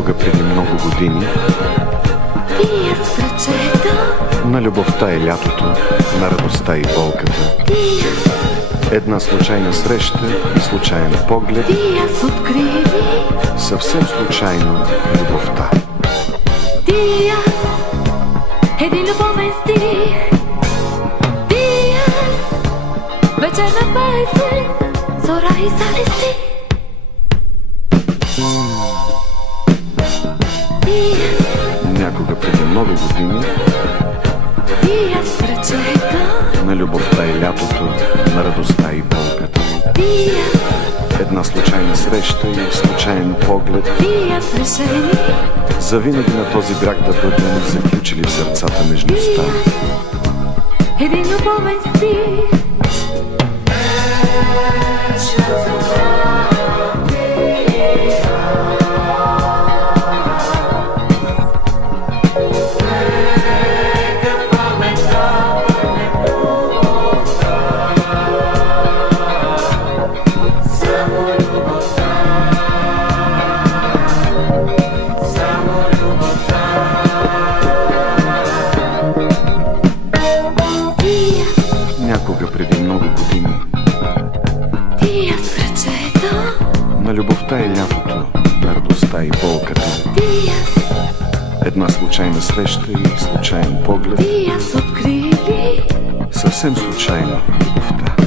Някога преди много години Тия с ръчета на любовта и лятото, на радостта и болката, Тия една случайна среща и случайен поглед, Тия с открили съвсем случайно любовта. Тия един любовен стих Тия вечерна песен Зора и залисти Някога преди много години Тия с ръчета на любовта и лятото, на радостта и болката, Тия една случайна среща и случайен поглед, Тия с решение завинаги на този бряг да бъдем заключили в сърцата нежността. един любовен стих Някога преди много години Тия с ръчета на любовта и лятото, на радостта и болката, Тия една случайна среща и случайен поглед, Тия с открили съвсем случайно любовта.